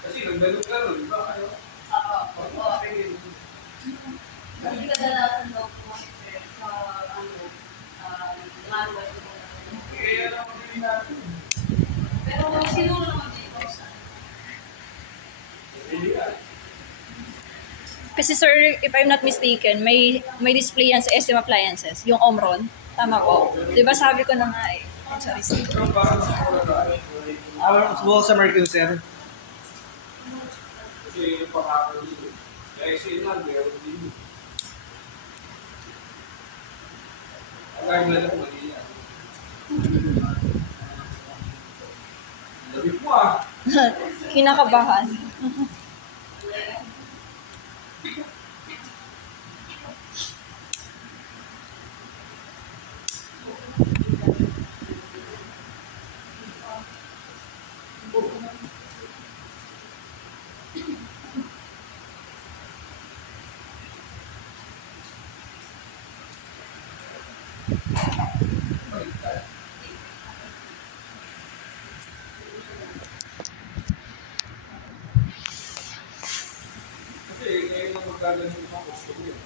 Kasi nagdalo ka ron, di ba? Ano? Hindi ka dalasan daw po sa ano, ginagawa ko. Kaya naman din natin. Pero sino naman dito sa Kasi sir, if I'm not mistaken, may display yan sa SM Appliances, yung Omron. Tama ko. Di ba sabi ko na nga eh. Sorry, sir. Pero parang sa mura ba? Subukan sa Mercury, sir. Kasi yung pangako dito. Kaya siya meron din. Kaya na lang mali yan. Labi po ah. Kinakabahan. Kasi ngayon na magkaganon sa customer yun.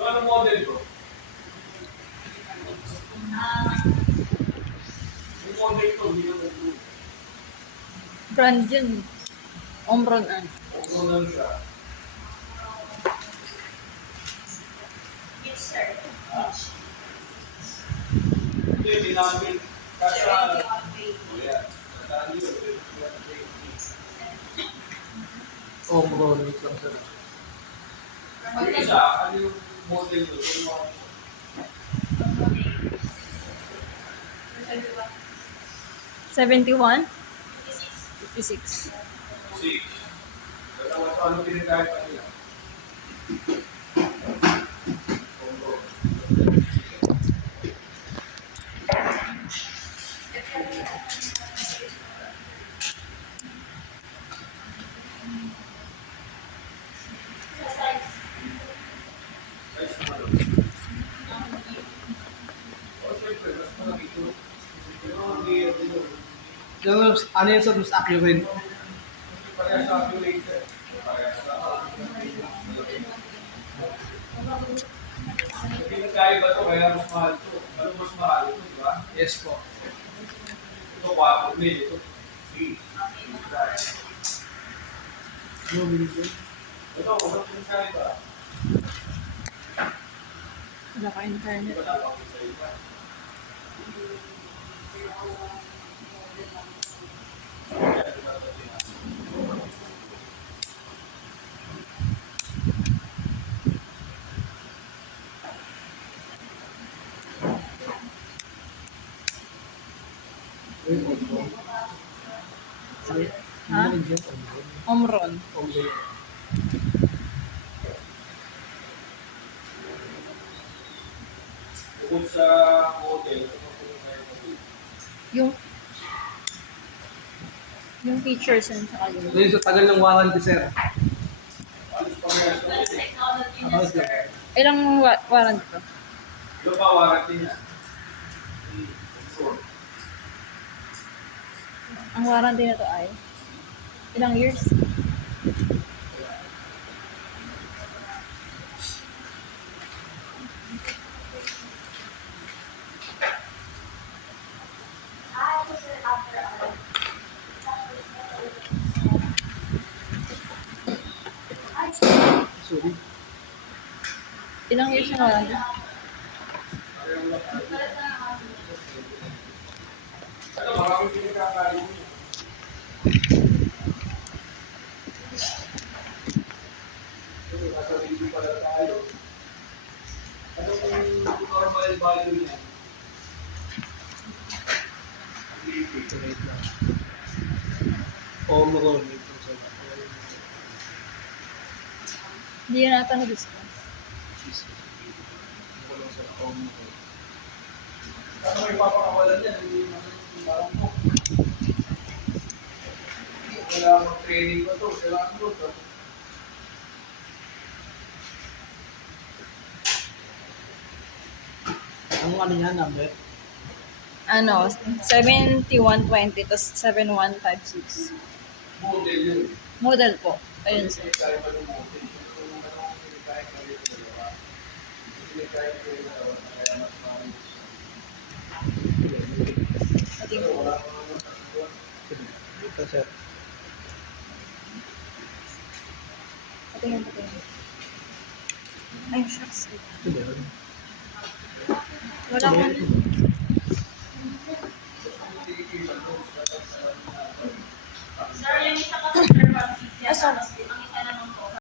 So ano model ko? Yung model ko, hindi naman ito. Brand yun. Omron ah. Kung ano siya. Yes, sir. Hindi, dinamit. Kasi, yeah. Saan yun? Omron, wait lang, sir. Ano isa? Ano yung model ko? Ano yung 71? 56. 6? Ano pinagkait pa nila? Yung, ano yun, sir, mas accurate. Parehas sa accurator. Parehas sa hindi nagkaiba to, kaya mas mahal to. Ano mas mahal ito, di ba? Yes po. Ito 4 mil, ito 3. Ito, kung ano pinagkaiba? Wala ka internet. Wala pa ako sa iba. Ha? Omron. Bukod sa model, ano pinagkaiba dito? Yung features and saka yung... Ito yung sa tagal ng warranty, sir. Alis pa nga sa Technology na, About sir. Ilang warranty to? Yung pa warranty niya. Ang warranty na to ay ilang years? Sorry. Ilang years na warranty? Ano, maraming pinagkakalit niya. Nasa video pala tayo. Ano kung normal value niya? Wait lang. Omron itong sala. Hindi na ata na-discuss. Walang sala. Omron. Ano may papakawalan niya? Hindi naman yung parang po. Wala mag-training pa to. Kailangan mo to. Ang ano niya, number? Ano, 7120 tapos 7156. Model yun. Model po. Ayun sir. Hindi tayo pa ng model. Kung ano ang pinikain ka rin sa dalawa. Pinikain ka rin sa dalawa. Kaya mas maayos. Ating Pero wala ka naman sa dalawa. Ito, sir. patingin. Ay, shucks. Ito ba yun? Wala ko. Sir, yung isa kasi, sir, pag Ah, sorry.